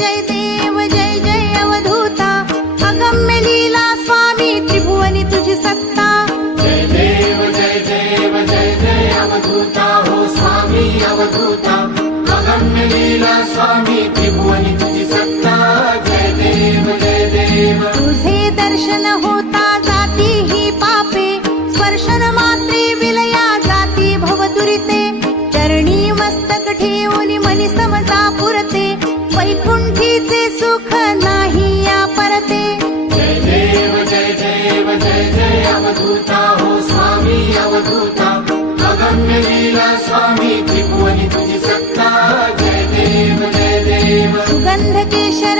जय देव जय जय अवधूता अगम्य लीला स्वामी त्रिभुवनी तुझी सत्ता जय देव जय देव जय जय अवधूता हो स्वामी अवधूता अगम्य लीला स्वामी त्रिभुवनी तुझी सत्ता जय देव जय देव तुझे दर्शन होता जाती ही पापे स्पर्शन मात्रे विलया जाती भवदुरिते चरणी मस्तक ठेवून मनी समजा पुरते वैकुंठीचे सुख नाही या परते जय देव जय देव जय जय अवधूता हो स्वामी अवधूता अगम्य लीला स्वामी त्रिभुवनी तुझी सत्ता जय देव जय देव सुगंध केशर